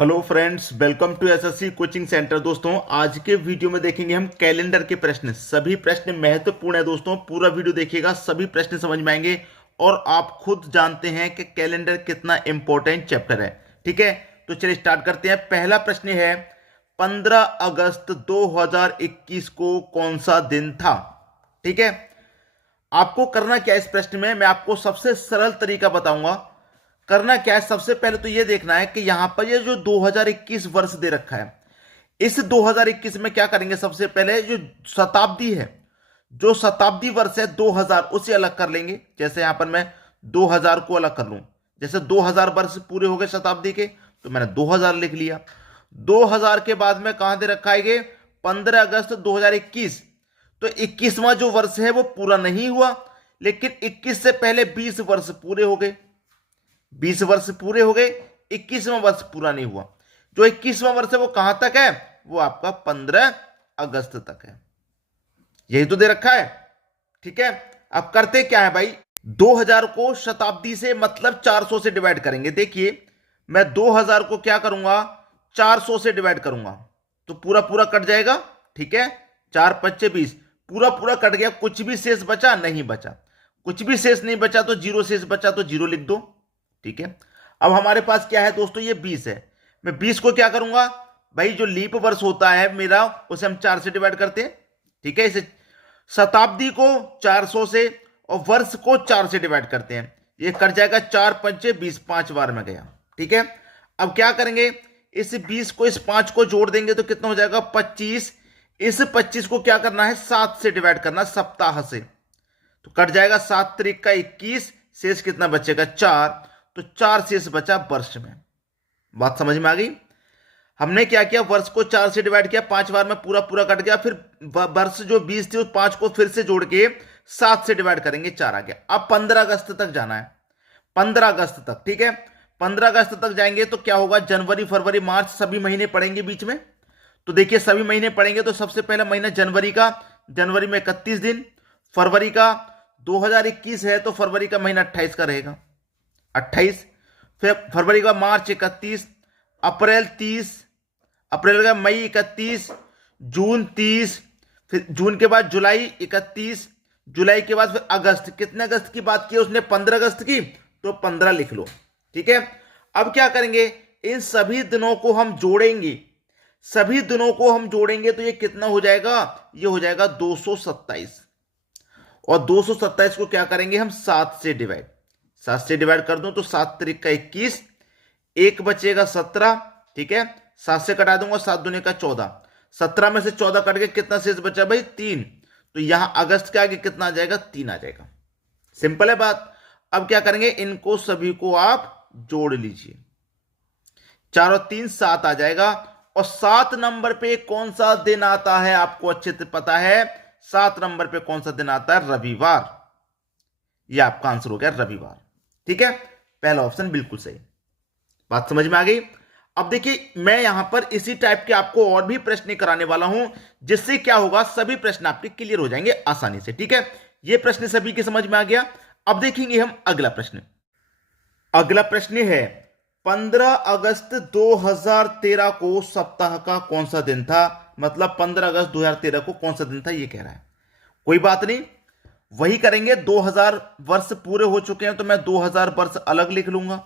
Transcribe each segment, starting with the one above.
Hello friends, welcome to SSC coaching centre. दोस्तों, आज के वीडियो में देखेंगे हम कैलेंडर के प्रश्न। सभी प्रश्न महत्वपूर्ण है दोस्तों, पूरा वीडियो देखिएगा, सभी प्रश्न समझ में आएंगे और आप खुद जानते हैं कि कैलेंडर कितना इंपॉर्टेंट चैप्टर है। ठीक है, तो चलिए स्टार्ट करते हैं। पहला प्रश्न है 15 अगस्त 2021 को कौन सा दिन था। ठीक है, आपको करना क्या है इस प्रश्न में, मैं आपको सबसे सरल तरीका बताऊंगा। करना क्या है, सबसे पहले तो यह देखना है कि यहां पर ये जो 2021 वर्ष दे रखा है, इस 2021 में क्या करेंगे। सबसे पहले जो शताब्दी है, जो शताब्दी वर्ष है 2000, उसे अलग कर लेंगे। जैसे यहां पर मैं 2000 को अलग कर लूं, जैसे 2000 वर्ष पूरे हो गए शताब्दी के, तो मैंने 2000 लिख लिया। 2000 के बाद में कहां दे रखा है, 15 अगस्त 2021। तो 21वां जो वर्ष है वो पूरा नहीं हुआ, लेकिन 21 से पहले 20 वर्ष पूरे हो गए। 20 वर्ष पूरे हो गए, 21वां वर्ष पूरा नहीं हुआ। जो 21वां वर्ष है वो कहां तक है, वो आपका 15 अगस्त तक है। यही तो दे रखा है। ठीक है, अब करते क्या है भाई, 2000 को शताब्दी से मतलब 400 से डिवाइड करेंगे। देखिए, मैं 2000 को क्या करूंगा, 400 से डिवाइड करूंगा तो पूरा पूरा कट जाएगा। ठीक है, 4 पच्चे 20, पूरा पूरा कट गया। कुछ भी शेष बचा नहीं बचा, कुछ भी शेष नहीं बचा तो जीरो शेष बचा, तो जीरो लिख दो। ठीक है, अब हमारे पास क्या है दोस्तों, ये 20 है। मैं 20 को क्या करूंगा भाई, जो लीप वर्ष होता है मेरा, उसे हम 4 से डिवाइड करते हैं। ठीक है, इसे शताब्दी को 400 से और वर्ष को 4 से डिवाइड करते हैं। ये कर जाएगा 4 पंचे 20, 5 बार में गया। ठीक है, अब क्या करेंगे, इस 20 को इस 5 को जोड़ देंगे तो कितना हो जाएगा, 25। इस 25 को क्या करना है, 7 से डिवाइड करना, सप्ताह से, तो कट जाएगा 7 त्रिक का 21, शेष कितना बचेगा, 4। तो 4 शेष बचा वर्ष में। बात समझ में आ गई। हमने क्या किया, वर्ष को 4 से डिवाइड किया, 5 बार में पूरा पूरा कट गया। फिर वर्ष जो 20 थे उस 5 को फिर से जोड़ के 7 से डिवाइड करेंगे, 4 आ गया। अब 15 अगस्त तक जाना है, 15 अगस्त तक। ठीक है, 15 अगस्त तक जाएंगे तो क्या होगा, जनवरी फरवरी मार्च सभी महीने पड़ेंगे बीच में। तो देखिए, सभी महीने पड़ेंगे तो सबसे पहला महीना जनवरी का, जनवरी में 31 दिन। फरवरी का 2021 है तो फरवरी का महीना 28 का रहेगा, 28। फिर फरवरी का मार्च 31, अप्रैल 30, अप्रैल का मई 31, जून 30, फिर जून के बाद जुलाई 31, जुलाई के बाद फिर अगस्त। कितने अगस्त की बात की उसने, 15 अगस्त की, तो 15 लिख लो। ठीक है, अब क्या करेंगे, इन सभी दिनों को हम जोड़ेंगे, सभी दिनों को हम जोड़ेंगे तो ये कितना हो जाएगा, ये हो जाएगा 227। और 227 को क्या करेंगे हम, 7 से डिवाइड, 7 से डिवाइड कर दूं तो 7 त्रिक का 21, एक बचेगा 17। ठीक है, 7 से कटा दूंगा, 7 दूनी का 14, 17 में से 14 कट के कितना शेष बचा भाई, 3। तो यहां अगस्त के आगे कितना आ जाएगा, 3 आ जाएगा। सिंपल है बात। अब क्या करेंगे, इनको सभी को आप जोड़ लीजिए, 4 और 3 7 आ जाएगा। और 7 नंबर पे कौन सा दिन आता है, आपको अच्छे से पता है। 7 नंबर पे कौन सा दिन आता है, रविवार। यह आपका आंसर हो गया, रविवार। ठीक है, पहला ऑप्शन बिल्कुल सही। बात समझ में आ गई। अब देखिए, मैं यहां पर इसी टाइप के आपको और भी प्रश्न कराने वाला हूं, जिससे क्या होगा, सभी प्रश्न आपके क्लियर हो जाएंगे आसानी से। ठीक है, ये प्रश्न सभी के समझ में आ गया। अब देखेंगे हम अगला प्रश्न। अगला प्रश्न है 15 अगस्त 2013 को सप्ताह का कौन सा दिन था। मतलब 15 अगस्त 2013 को कौन सा दिन था, ये कह रहा है। कोई बात नहीं, वही करेंगे। 2000 वर्ष पूरे हो चुके हैं तो मैं 2000 वर्ष अलग लिख लूंगा।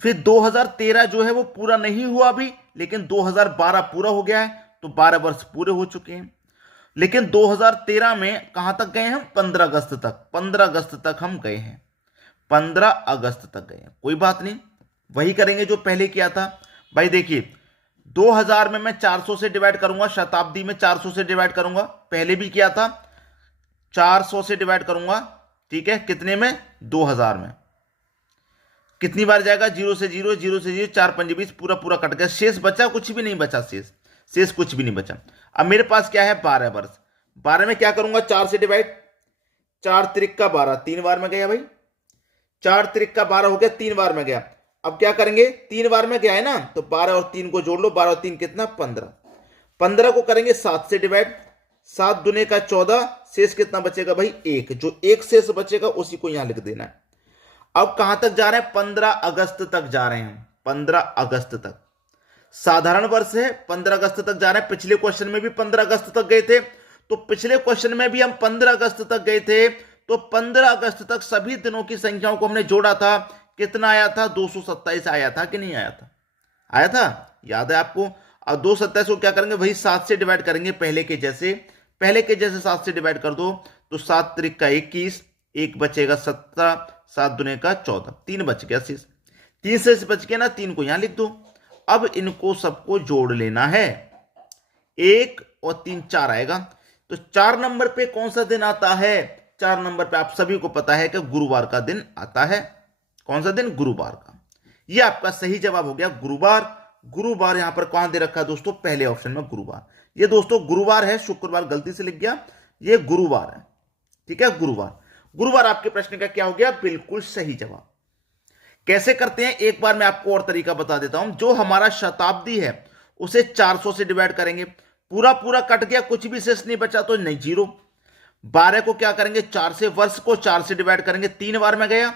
फिर 2013 जो है वो पूरा नहीं हुआ अभी, लेकिन 2012 पूरा हो गया है, तो 12 वर्ष पूरे हो चुके हैं। लेकिन 2013 में कहां तक गए हम, 15 अगस्त तक, 15 अगस्त तक हम गए हैं, 15 अगस्त तक गए हैं। कोई बात नहीं, वही करेंगे जो पहले किया था। भाई देखिए, 2000 में मैं 400 से डिवाइड करूंगा, शताब्दी में 400 से डिवाइड करूंगा, पहले भी किया था। 400 से डिवाइड करूंगा, ठीक है, कितने में, 2000 में। कितनी बार जाएगा, 0 से 0, 0 से 0, 4 पंजे 20, पूरा पूरा कट गया। शेष बचा कुछ भी नहीं बचा, शेष कुछ भी नहीं बचा। अब मेरे पास क्या है, 12 वर्ष। 12 में क्या करूंगा, 4 से डिवाइड, 4 त्रिक का 12, 3 बार में गया भाई। 4 त्रिक का 12 हो गया, 3 बार में गया। अब क्या करेंगे, 3 बार में गया है ना, तो 12 और 3 को जोड़ लो, 12 और 3 कितना, 15। 15 को करेंगे 7 से डिवाइड, 7 दुने का 14, शेष कितना बचेगा भाई, 1। जो 1 शेष बचेगा उसी को यहां लिख देना है। अब कहां तक जा रहे हैं, 15 अगस्त तक जा रहे हैं, 15 अगस्त तक। साधारण वर्ष है, 15 अगस्त तक जा रहे हैं। पिछले क्वेश्चन में भी 15 अगस्त तक गए थे, तो पिछले क्वेश्चन में भी हम 15 अगस्त तक गए थे। तो 15 अगस्त तक सभी दिनों की संख्याओं को हमने जोड़ा था, कितना आया था? 227 आया था कि नहीं आया था? आया था, याद है आपको? अब 227 को क्या करेंगे भाई? 7 से डिवाइड करेंगे, पहले के जैसे 7 से डिवाइड कर दो, तो 7 त्रिक का 21, एक बचेगा 17, 7 दुने का 14, 3 बच गया शेष। 3 से बच गया ना, 3 को यहां लिख दो। अब इनको सबको जोड़ लेना है, 1 और 3 4 आएगा। तो 4 नंबर पे कौन सा दिन आता है? 4 नंबर पे आप सभी को पता है कि गुरुवार का दिन आता है। कौन सा दिन? गुरुवार का। यह आपका सही जवाब हो गया, गुरुवार। गुरुवार यहां पर कहां दे रखा है दोस्तों? पहले ऑप्शन में गुरुवार। ये दोस्तों गुरुवार है, शुक्रवार गलती से लिख गया, ये गुरुवार है। ठीक है, गुरुवार। गुरुवार आपके प्रश्न का क्या हो गया? बिल्कुल सही जवाब। कैसे करते हैं एक बार मैं आपको और तरीका बता देता हूं। जो हमारा शताब्दी है उसे 400 से डिवाइड करेंगे, पूरा पूरा कट गया, कुछ भी शेष नहीं बचा तो नहीं, 0। 12 को क्या करेंगे? 4 से, वर्ष को 4 से डिवाइड करेंगे, 3 बार में गया।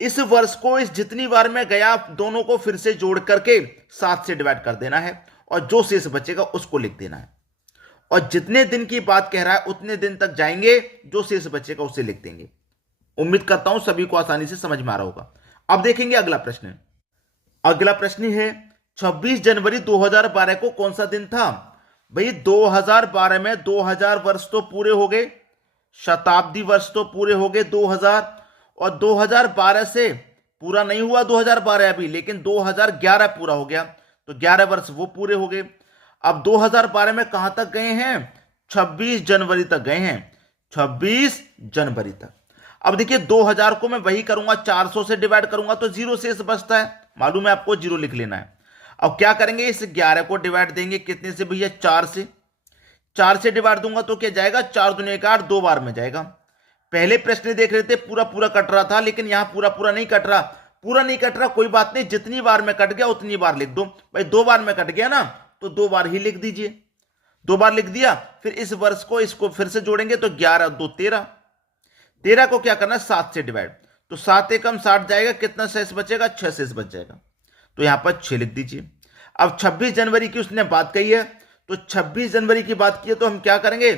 इस वर्ष को इस जितनी बार में गया दोनों को फिर से जोड़ करके 7 से डिवाइड कर देना है, और जो शेष बचेगा उसको लिख देना है। और जितने दिन की बात कह रहा है उतने दिन तक जाएंगे, जो शेष बचेगा उसे लिख देंगे। उम्मीद करता हूं सभी को आसानी से समझ में आ रहा होगा। अब देखेंगे अगला प्रश्न। अगला प्रश्न है 26 जनवरी 2012 को कौन सा दिन था? भाई 2012 में 2000 वर्ष तो पूरे हो गए, शताब्दी वर्ष तो पूरे हो गए 2000, और 2012 से पूरा नहीं हुआ 2012 अभी, लेकिन 2011 पूरा हो गया, तो 11 वर्ष वो पूरे हो गए। अब 2012 में कहां तक गए हैं? 26 जनवरी तक गए हैं, 26 जनवरी तक। अब देखिए 2000 को मैं वही करूंगा, 400 से डिवाइड करूंगा तो 0 शेष बचता है, मालूम है आपको, 0 लिख लेना है। अब क्या करेंगे? इस 11 को डिवाइड देंगे कितने से भैया? 4 से। 4 से डिवाइड दूंगा तो क्या जाएगा? 4 दूने का 8, 2 बार में जाएगा। पहले प्रश्न देख रहे थे पूरा पूरा कट रहा था, लेकिन यहां पूरा पूरा नहीं कट रहा। पूरा नहीं कट रहा, कोई बात नहीं, जितनी बार में कट गया उतनी बार लिख दो। भाई 2 बार में कट गया ना, तो 2 बार ही लिख दीजिए। 2 बार लिख दिया, फिर इस वर्ष को इसको फिर से जोड़ेंगे तो 11 2 13। 13 को क्या करना है? 7 से डिवाइड, तो 7 एकम 60 जाएगा, कितना शेष बचेगा? 6 शेष बच जाएगा, तो यहां पर 6 लिख दीजिए। अब 26 जनवरी की उसने बात कही है, तो 26 जनवरी की बात की है तो हम क्या करेंगे?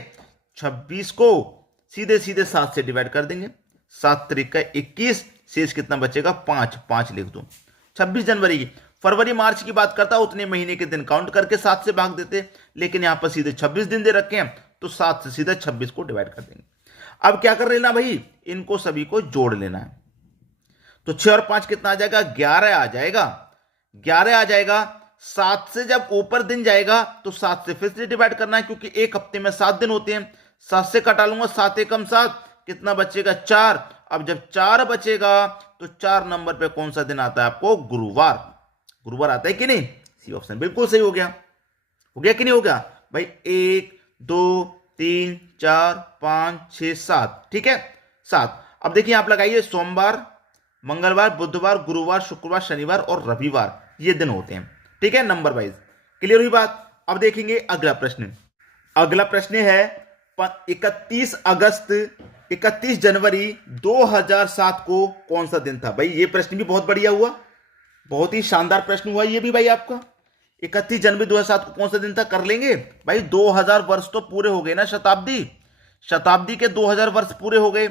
26 को सीधे सीधे 7 से डिवाइड कर देंगे, 7 त्रिक का 21, शेष कितना बचेगा? 5, 5 लिख दो। 26 जनवरी की। फरवरी मार्च की बात करता उतने महीने के दिन काउंट करके 7 से भाग देते, लेकिन यहां पर सीधे 26 दिन दे रखे हैं, तो 7 से सीधे 26 को डिवाइड कर देंगे। अब क्या कर लेना भाई? इनको सभी को जोड़ लेना है, तो 6 और 5 कितना आ जाएगा? 11 आ जाएगा। 11 आ जाएगा। 7 से जब ऊपर दिन जाएगा तो 7 से फिर से डिवाइड करना है, क्योंकि एक हफ्ते में 7 दिन होते हैं। 7 से कटा लूंगा, 7 एकम 7, कितना बचेगा? 4। अब जब 4 बचेगा तो 4 नंबर पे कौन सा दिन आता है आपको? गुरुवार। गुरुवार आता है कि नहीं? सी ऑप्शन बिल्कुल सही हो गया। हो गया कि नहीं हो गया भाई? 1 2 3 4 5 6 7, ठीक है, 7। अब देखिए आप लगाइए, सोमवार, मंगलवार, बुधवार, गुरुवार, शुक्रवार, शनिवार और रविवार, ये दिन होते हैं, ठीक है, नंबर वाइज। क्लियर हुई बात? अब देखेंगे अगला प्रश्न। अगला प्रश्न है 31 जनवरी 2007 को कौन सा दिन था? भाई ये प्रश्न भी बहुत बढ़िया हुआ, बहुत ही शानदार प्रश्न हुआ ये भी भाई आपका। 31 जनवरी 2007 को कौन सा दिन था? कर लेंगे भाई। 2000 वर्ष तो पूरे हो गए ना, शताब्दी के 2000 वर्ष पूरे हो गए।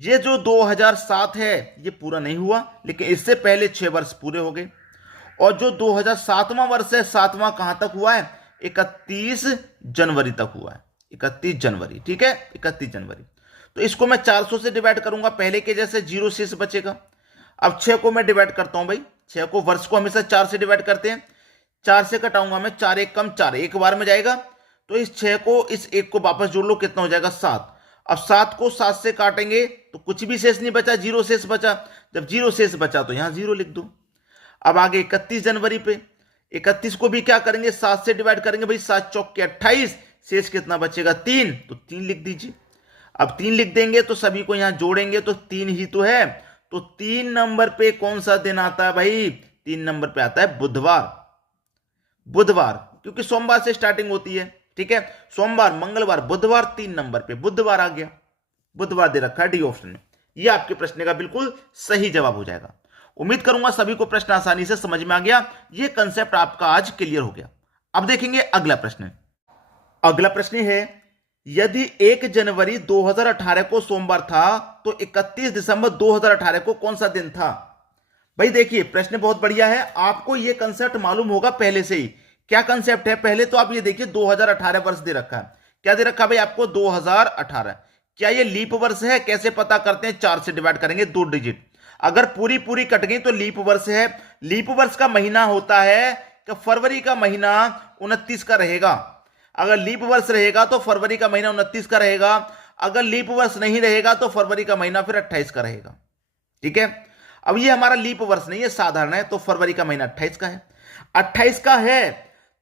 ये जो 2007 है ये पूरा नहीं हुआ, लेकिन इससे पहले 6 वर्ष पूरे हो गए। और जो 2007वां वर्ष है, 7वां कहां तक हुआ है? 31 जनवरी तक हुआ है, 31 जनवरी, ठीक है, 31 जनवरी। तो इसको मैं 400 से डिवाइड करूंगा, पहले के जैसे 0 शेष बचेगा। अब 6 को मैं डिवाइड करता हूं भाई, 6 को, वर्ष को हमेशा 4 से डिवाइड करते हैं, 4 से कटाऊंगा मैं, 4 एक कम 4, एक बार में जाएगा, तो इस 6 को इस 1 को वापस जोड़ लो, कितना हो जाएगा? 7। अब 7 को 7 से काटेंगे तो कुछ भी शेष नहीं बचा, 0 शेष बचा। जब 0 शेष बचा तो यहां 0 लिख दो। अब आगे 31 जनवरी पे, 31 को भी क्या करेंगे? 7 से डिवाइड करेंगे भाई, 7 चौक के 28, शेष कितना बचेगा? 3, तो 3 लिख दीजिए। अब 3 लिख देंगे तो सभी को यहां जोड़ेंगे तो 3 ही तो है, तो 3 नंबर पे कौन सा दिन आता है भाई? 3 नंबर पे आता है बुधवार। बुधवार, क्योंकि सोमवार से स्टार्टिंग होती है, ठीक है, सोमवार, मंगलवार, बुधवार, 3 नंबर पे बुधवार आ गया। बुधवार दे रखा है डी ऑप्शन में। यह आपके प्रश्न का बिल्कुल सही जवाब हो जाएगा। उम्मीद करूंगा सभी को प्रश्न आसानी से समझ में आ गया। यह कंसेप्ट आपका आज क्लियर हो गया। अब देखेंगे अगला प्रश्न। अगला प्रश्न है, यदि 1 जनवरी 2018 को सोमवार था तो 31 दिसंबर 2018 को कौन सा दिन था? भाई देखिए, प्रश्न बहुत बढ़िया है। आपको यह कंसेप्ट मालूम होगा पहले से ही। क्या कंसेप्ट है? पहले तो आप ये देखिए 2018 वर्ष दे रखा है। क्या दे रखा है भाई आपको? 2018। क्या ये लीप वर्ष है? कैसे पता करते हैं? 4 से डिवाइड करेंगे, 2 डिजिट। अगर पूरी पूरी कट गई तो लीप वर्ष है। लीप वर्ष का महीना होता है कि फरवरी का महीना 29 का रहेगा। अगर लीप वर्ष रहेगा तो फरवरी का महीना 29 का रहेगा। अगर लीप वर्ष नहीं रहेगा तो फरवरी का महीना फिर 28 का रहेगा। ठीक है, अब ये हमारा लीप वर्ष नहीं है, साधारण है, तो फरवरी का महीना 28 का है। 28 का है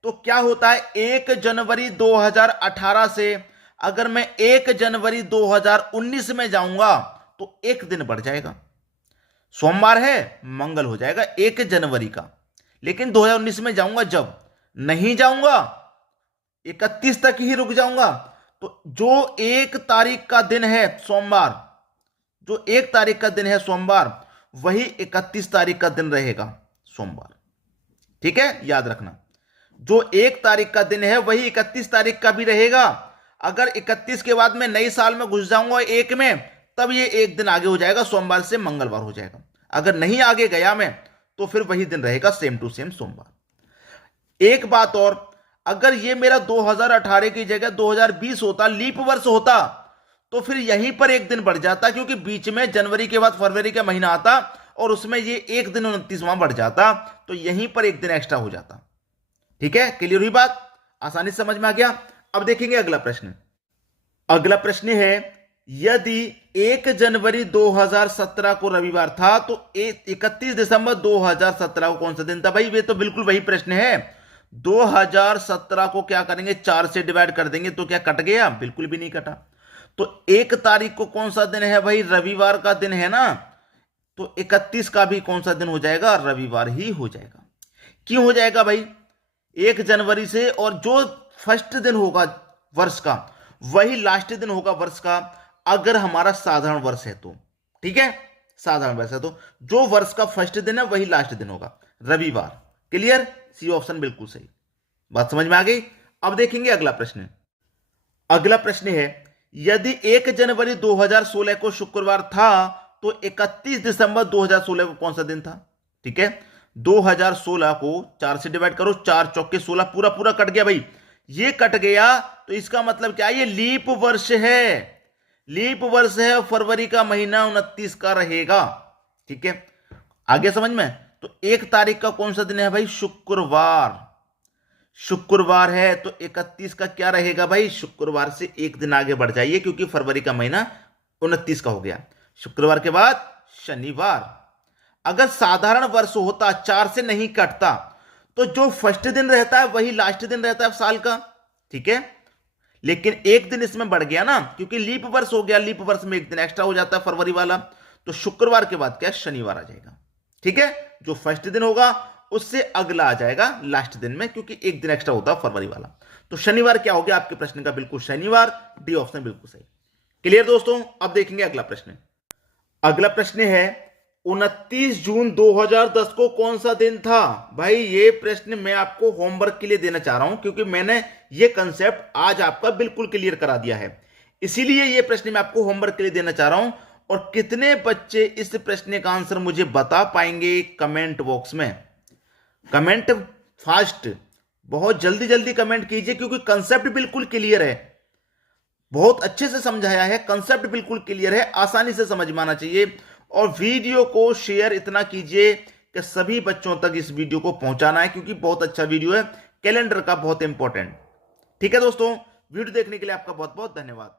तो क्या होता है, 1 जनवरी 2018 से अगर मैं 1 जनवरी 2019 में जाऊंगा तो एक दिन बढ़ जाएगा। सोमवार है, मंगल हो जाएगा 1 जनवरी का। लेकिन 2019 में जाऊंगा, जब नहीं जाऊंगा 31 तक ही रुक जाऊंगा, तो जो 1 तारीख का दिन है सोमवार, जो 1 तारीख का दिन है सोमवार, वही 31 तारीख का दिन रहेगा सोमवार। ठीक है, याद रखना, जो 1 तारीख का दिन है वही 31 तारीख का भी रहेगा। अगर 31 के बाद मैं नए साल में घुस जाऊंगा 1 में, तब ये एक दिन आगे हो जाएगा, सोमवार से मंगलवार हो जाएगा। अगर नहीं आगे गया मैं तो फिर वही दिन रहेगा सेम टू सेम सोमवार। एक बात और, अगर ये मेरा 2018 की जगह 2020 होता, लीप वर्ष होता, तो फिर यहीं पर एक दिन बढ़ जाता, क्योंकि बीच में जनवरी के बाद फरवरी का महीना आता और उसमें ये एक दिन 29वां बढ़ जाता, तो यहीं पर एक दिन एक्स्ट्रा हो जाता। ठीक है, क्लियर हुई बात? आसानी से समझ में आ गया। अब देखेंगे अगला प्रश्न। अगला प्रश्न है, यदि 1 जनवरी 2017 को रविवार था तो 31 दिसंबर 2017 को कौन सा दिन था? भाई ये तो बिल्कुल वही प्रश्न है। 2017 को क्या करेंगे, 4 से डिवाइड कर देंगे, तो क्या कट गया? बिल्कुल भी नहीं कटा। तो 1 तारीख को कौन सा दिन है भाई? रविवार का दिन है ना, तो 31 का भी कौन सा दिन हो जाएगा? रविवार ही हो जाएगा। क्यों हो जाएगा भाई? 1 जनवरी से, और जो फर्स्ट दिन होगा वर्ष का वही लास्ट दिन होगा वर्ष का, अगर हमारा साधारण वर्ष है तो। ठीक है, साधारण वर्ष है तो जो वर्ष का फर्स्ट दिन है वही लास्ट दिन होगा, रविवार। क्लियर? सी ऑप्शन बिल्कुल सही। बात समझ में आ गई? अब देखेंगे अगला प्रश्न। अगला प्रश्न है, यदि 1 जनवरी 2016 को शुक्रवार था तो 31 दिसंबर 2016 को कौन सा दिन था? ठीक है, 2016 को 4 से डिवाइड करो, 4 चौके 16, पूरा पूरा कट गया भाई। ये कट गया तो इसका मतलब क्या? ये लीप वर्ष है। लीप वर्ष है, फरवरी का महीना 29 का रहेगा। ठीक है, आगे समझ में? तो 1 तारीख का कौन सा दिन है भाई? शुक्रवार। शुक्रवार है तो 31 का क्या रहेगा भाई? शुक्रवार से एक दिन आगे बढ़ जाइए, क्योंकि फरवरी का महीना 29 का हो गया। शुक्रवार के बाद शनिवार। अगर साधारण वर्ष होता, 4 से नहीं कटता, तो जो फर्स्ट दिन रहता है वही लास्ट दिन रहता है साल का। ठीक है, लेकिन एक दिन इसमें बढ़ गया ना, क्योंकि लीप वर्ष हो गया। लीप वर्ष में एक दिन एक्स्ट्रा हो जाता है, फरवरी वाला। तो शुक्रवार के बाद क्या? शनिवार आ जाएगा। ठीक है, जो फर्स्ट दिन होगा उससे अगला आ जाएगा लास्ट दिन में, क्योंकि एक दिन एक्स्ट्रा होता है फरवरी वाला। तो शनिवार क्या हो गया आपके प्रश्न का? बिल्कुल शनिवार, डी ऑप्शन बिल्कुल सही। क्लियर दोस्तों? अब देखेंगे अगला प्रश्न। अगला प्रश्न है, 29 जून 2010 को कौन सा दिन था? भाई ये प्रश्न मैं आपको होमवर्क के लिए देना चाह रहा हूं, क्योंकि मैंने ये कंसेप्ट आज आपका बिल्कुल क्लियर करा दिया है, इसीलिए ये प्रश्न मैं आपको होमवर्क के लिए देना चाह रहा हूं। और कितने बच्चे इस प्रश्न का आंसर मुझे बता पाएंगे कमेंट बॉक्स में? कमेंट फास्ट, बहुत जल्दी जल्दी कमेंट कीजिए, क्योंकि कंसेप्ट बिल्कुल क्लियर है, बहुत अच्छे से समझाया है, कंसेप्ट बिल्कुल क्लियर है, आसानी से समझ में आना चाहिए। और वीडियो को शेयर इतना कीजिए कि सभी बच्चों तक इस वीडियो को पहुंचाना है, क्योंकि बहुत अच्छा वीडियो है, कैलेंडर का बहुत इंपॉर्टेंट। ठीक है दोस्तों, वीडियो देखने के लिए आपका बहुत बहुत धन्यवाद।